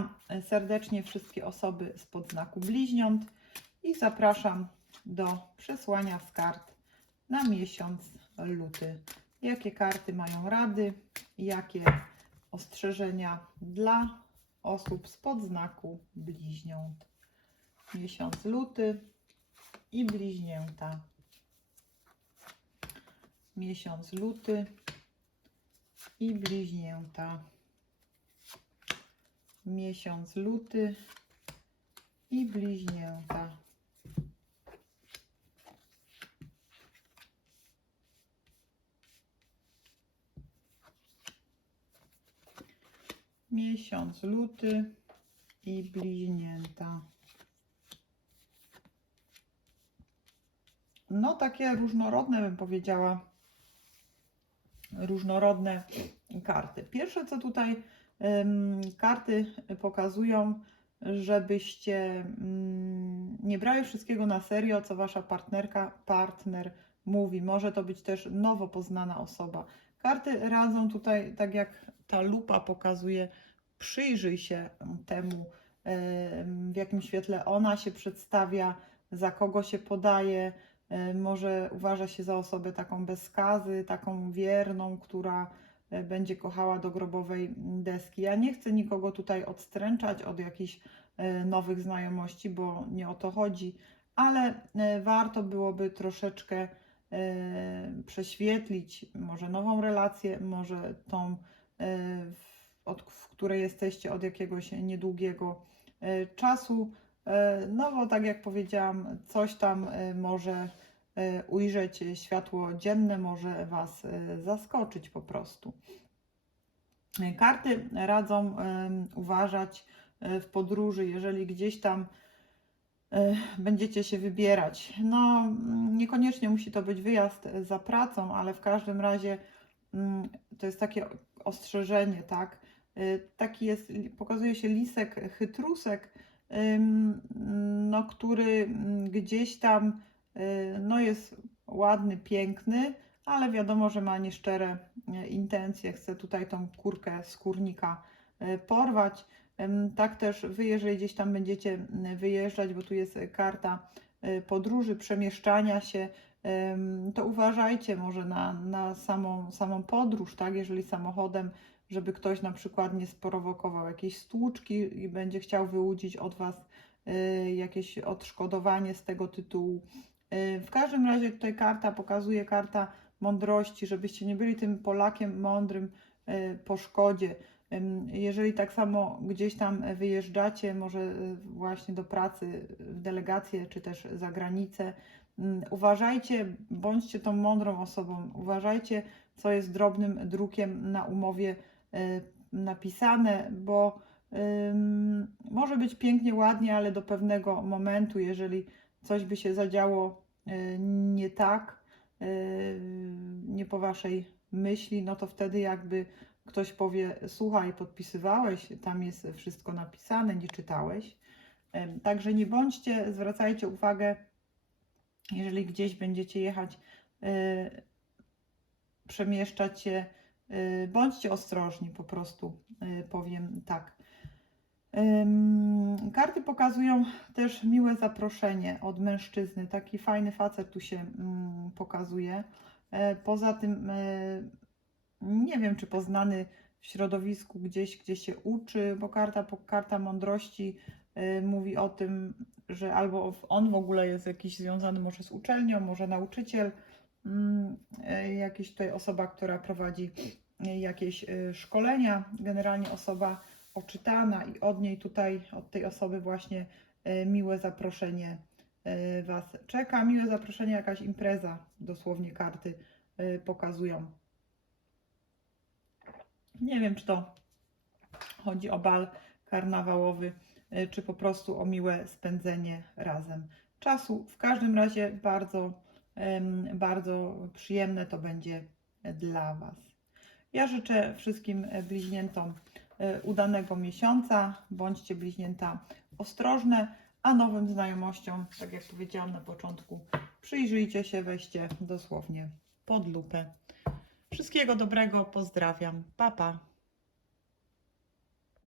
Witam serdecznie wszystkie osoby spod znaku bliźniąt i zapraszam do przesłania z kart na miesiąc luty. Jakie karty mają rady, jakie ostrzeżenia dla osób spod znaku bliźniąt. Miesiąc luty i bliźnięta. Miesiąc luty i bliźnięta. Miesiąc luty i bliźnięta. Miesiąc luty i bliźnięta. No, takie różnorodne bym powiedziała. Różnorodne karty. Pierwsze, co tutaj karty pokazują, żebyście mm, nie brali wszystkiego na serio, co wasza partnerka, partner mówi. Może to być też nowo poznana osoba. Karty radzą tutaj, tak jak ta lupa pokazuje, przyjrzyj się temu, em, w jakim świetle ona się przedstawia, za kogo się podaje. Może uważa się za osobę taką bez skazy, taką wierną, która będzie kochała do grobowej deski. Ja nie chcę nikogo tutaj odstręczać od jakichś e, nowych znajomości, bo nie o to chodzi, ale e, warto byłoby troszeczkę e, prześwietlić może nową relację, może tą, od, w której jesteście od jakiegoś niedługiego czasu. No bo tak jak powiedziałam, coś tam może ujrzeć światło dzienne, może Was e, zaskoczyć po prostu. E, Karty radzą uważać e, w podróży, jeżeli gdzieś tam e, będziecie się wybierać. No, niekoniecznie musi to być wyjazd e, za pracą, ale w każdym razie mm, to jest takie ostrzeżenie, tak? E, Taki jest, pokazuje się lisek, chytrusek, no, który mm, gdzieś tam no, jest ładny, piękny, ale wiadomo, że ma nieszczere e, intencje. Chce tutaj tą kurkę skórnika e, porwać. Tak też wy, jeżeli gdzieś tam będziecie wyjeżdżać, bo tu jest karta e, podróży, przemieszczania się, to uważajcie może na, na samą, samą podróż, tak? Jeżeli samochodem, żeby ktoś na przykład nie sprowokował jakiejś stłuczki i będzie chciał wyłudzić od Was y, jakieś odszkodowanie z tego tytułu. Y, W każdym razie tutaj karta pokazuje karta mądrości, żebyście nie byli tym Polakiem mądrym y, po szkodzie. Jeżeli tak samo gdzieś tam wyjeżdżacie, może y, właśnie do pracy w delegację, czy też za granicę, uważajcie, bądźcie tą mądrą osobą, uważajcie, co jest drobnym drukiem na umowie napisane, bo może być pięknie, ładnie, ale do pewnego momentu, jeżeli coś by się zadziało y, nie tak, y, nie po waszej myśli, no to wtedy jakby ktoś powie: Słuchaj, podpisywałeś, tam jest wszystko napisane, nie czytałeś. Ym, Także nie bądźcie, zwracajcie uwagę, jeżeli gdzieś będziecie jechać, przemieszczać się, bądźcie ostrożni, po prostu powiem tak. Karty pokazują też miłe zaproszenie od mężczyzny. Taki fajny facet tu się mm, pokazuje. E, Poza tym, e, nie wiem, czy poznany w środowisku gdzieś, gdzie się uczy, bo karta, karta mądrości e, mówi o tym, że albo on w ogóle jest jakiś związany może z uczelnią, może nauczyciel, mm, jakiś tutaj osoba, która prowadzi jakieś szkolenia, generalnie osoba oczytana i od niej tutaj, od tej osoby właśnie e, miłe zaproszenie e, Was czeka. Miłe zaproszenie, jakaś impreza, dosłownie karty e, pokazują. Nie wiem, czy to chodzi o bal karnawałowy, czy po prostu o miłe spędzenie razem czasu. W każdym razie bardzo, bardzo przyjemne to będzie dla Was. Ja życzę wszystkim bliźniętom udanego miesiąca. Bądźcie bliźnięta ostrożne, a nowym znajomościom, tak jak powiedziałam na początku, przyjrzyjcie się, weźcie dosłownie pod lupę. Wszystkiego dobrego, pozdrawiam. Pa, pa.